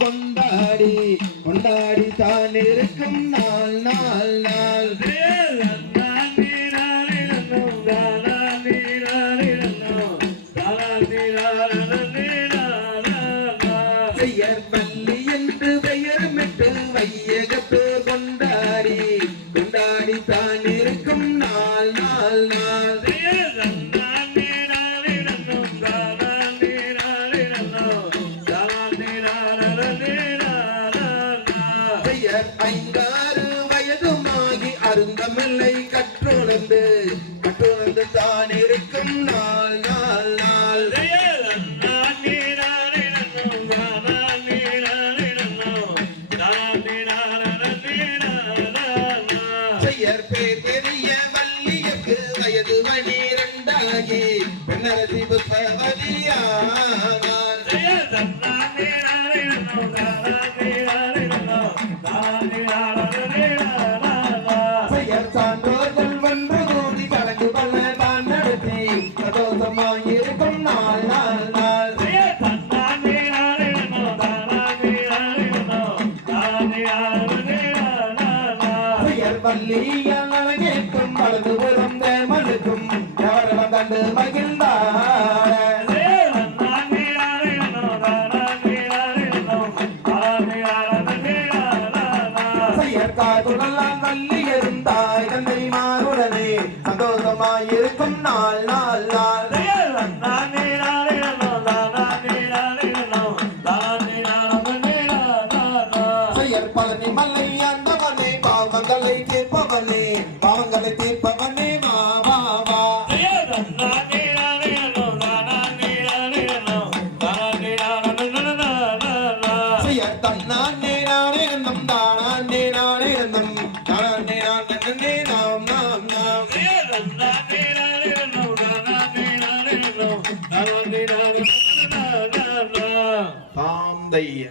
கொண்டாடி கொண்டாடி தான் இருக்கும் நாள் நாள் நாள். பெயர் பள்ளி என்று பெயர் மிட்டு வையக பேர் கொண்டாடி. கொண்டாடி தான் இருக்கும். நாள் நாள் நாள். பெயர் ஐந்தாறு வயதுமாகி அருந்தமில்லை. கற்றுணர்ந்து கற்றுணர்ந்து தான் இருக்கும். நாள் நாள் நாள். வயது பனிரெண்டாகி பெண்ணரசி புஷ்பவதியானாள் பெயர் சான்றோர்கள் வென்று கூடி கலந்து பல தான் நடத்தி சதோஷமாயிருக்கும் நாள் நாள் நாள். பெயர் வள்ளியால் அழகேற்கும் வலது எவரவன் கண்டு மகிழ்ந்தார் பெயர் இருந்தாய் தந்தை மாறுடனே சந்தோஷமாயிருக்கும் நாள் நாள் நாள் பழனி மலை நானே நம் தானே நானே நாம் நாம் நாம். தாம் தைய